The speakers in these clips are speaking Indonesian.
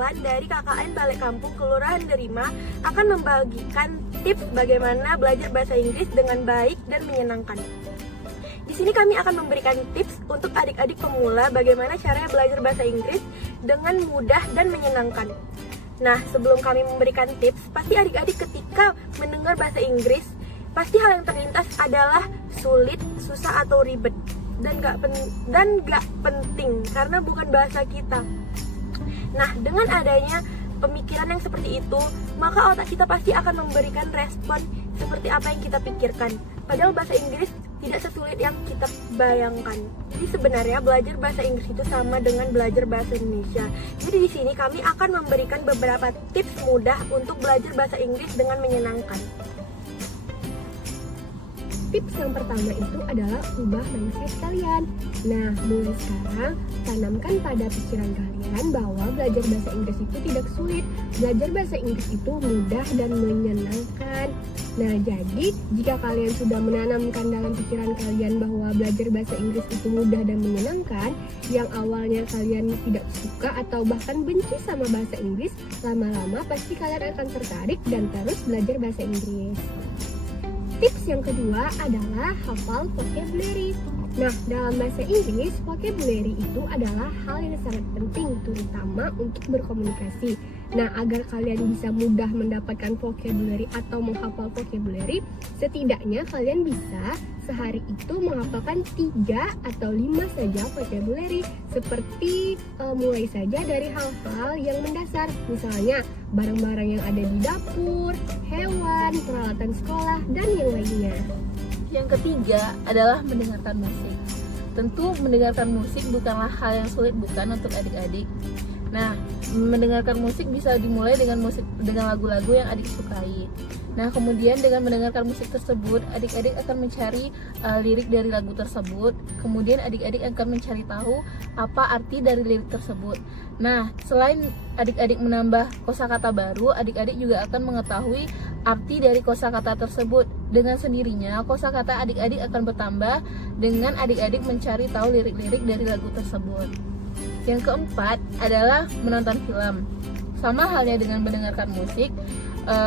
Alan dari KKN Balai Kampung Kelurahan Derima akan membagikan tips bagaimana belajar bahasa Inggris dengan baik dan menyenangkan. Di sini kami akan memberikan tips untuk adik-adik pemula bagaimana caranya belajar bahasa Inggris dengan mudah dan menyenangkan. Nah, sebelum kami memberikan tips, pasti adik-adik ketika mendengar bahasa Inggris, pasti hal yang terlintas adalah sulit, susah, atau ribet. Dan gak penting karena bukan bahasa kita. Nah, dengan adanya pemikiran yang seperti itu, maka otak kita pasti akan memberikan respon seperti apa yang kita pikirkan. Padahal bahasa Inggris tidak sesulit yang kita bayangkan. Jadi sebenarnya belajar bahasa Inggris itu sama dengan belajar bahasa Indonesia. Jadi di sini kami akan memberikan beberapa tips mudah untuk belajar bahasa Inggris dengan menyenangkan. Tips yang pertama itu adalah ubah mindset kalian. Nah, mulai sekarang tanamkan pada pikiran kalian bahwa belajar bahasa Inggris itu tidak sulit. Belajar bahasa Inggris itu mudah dan menyenangkan. Nah, jadi jika kalian sudah menanamkan dalam pikiran kalian bahwa belajar bahasa Inggris itu mudah dan menyenangkan, yang awalnya kalian tidak suka atau bahkan benci sama bahasa Inggris, lama-lama pasti kalian akan tertarik dan terus belajar bahasa Inggris. Tips yang kedua adalah hafal vocabulary. Nah, dalam bahasa Inggris, vocabulary itu adalah hal yang sangat penting, terutama untuk berkomunikasi. Nah, agar kalian bisa mudah mendapatkan vocabulary atau menghafal vocabulary, setidaknya kalian bisa sehari itu menghafalkan 3 atau 5 saja vocabulary. Seperti mulai saja dari hal-hal yang mendasar, misalnya barang-barang yang ada di dapur, hewan, peralatan sekolah, dan yang lainnya. Yang ketiga adalah mendengarkan musik. Tentu mendengarkan musik bukanlah hal yang sulit, bukan, untuk adik-adik. Nah, mendengarkan musik bisa dimulai dengan lagu-lagu yang adik sukai. Nah, kemudian dengan mendengarkan musik tersebut, adik-adik akan mencari lirik dari lagu tersebut. Kemudian adik-adik akan mencari tahu apa arti dari lirik tersebut. Nah, selain adik-adik menambah kosakata baru, adik-adik juga akan mengetahui arti dari kosakata tersebut. Dengan sendirinya, kosakata adik-adik akan bertambah dengan adik-adik mencari tahu lirik-lirik dari lagu tersebut. Yang keempat adalah menonton film. Sama halnya dengan mendengarkan musik,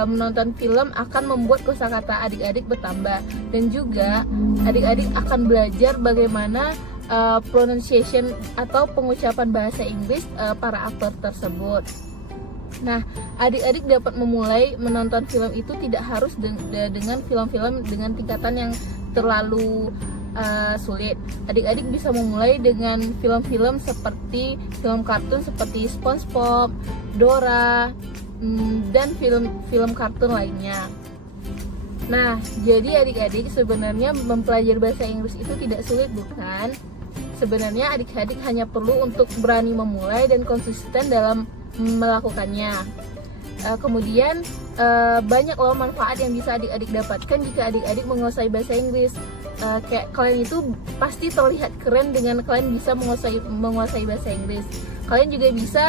menonton film akan membuat kosakata adik-adik bertambah, dan juga adik-adik akan belajar bagaimana pronunciation atau pengucapan bahasa Inggris para aktor tersebut. Nah, adik-adik dapat memulai menonton film itu tidak harus dengan film-film dengan tingkatan yang terlalu sulit. Adik-adik bisa memulai dengan film-film seperti film kartun seperti SpongeBob, Dora, dan film-film kartun lainnya. Nah, jadi adik-adik sebenarnya mempelajari bahasa Inggris itu tidak sulit, bukan? Sebenarnya adik-adik hanya perlu untuk berani memulai dan konsisten dalam melakukannya. Kemudian banyak loh manfaat yang bisa adik-adik dapatkan jika adik-adik menguasai bahasa Inggris. Kayak kalian itu pasti terlihat keren dengan kalian bisa menguasai bahasa Inggris. Kalian juga bisa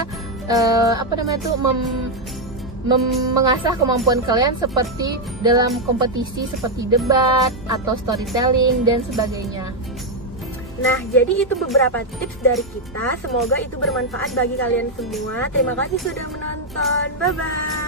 mengasah kemampuan kalian seperti dalam kompetisi seperti debat atau storytelling dan sebagainya. Nah, jadi itu beberapa tips dari kita. Semoga itu bermanfaat bagi kalian semua. Terima kasih sudah menonton. Bye-bye.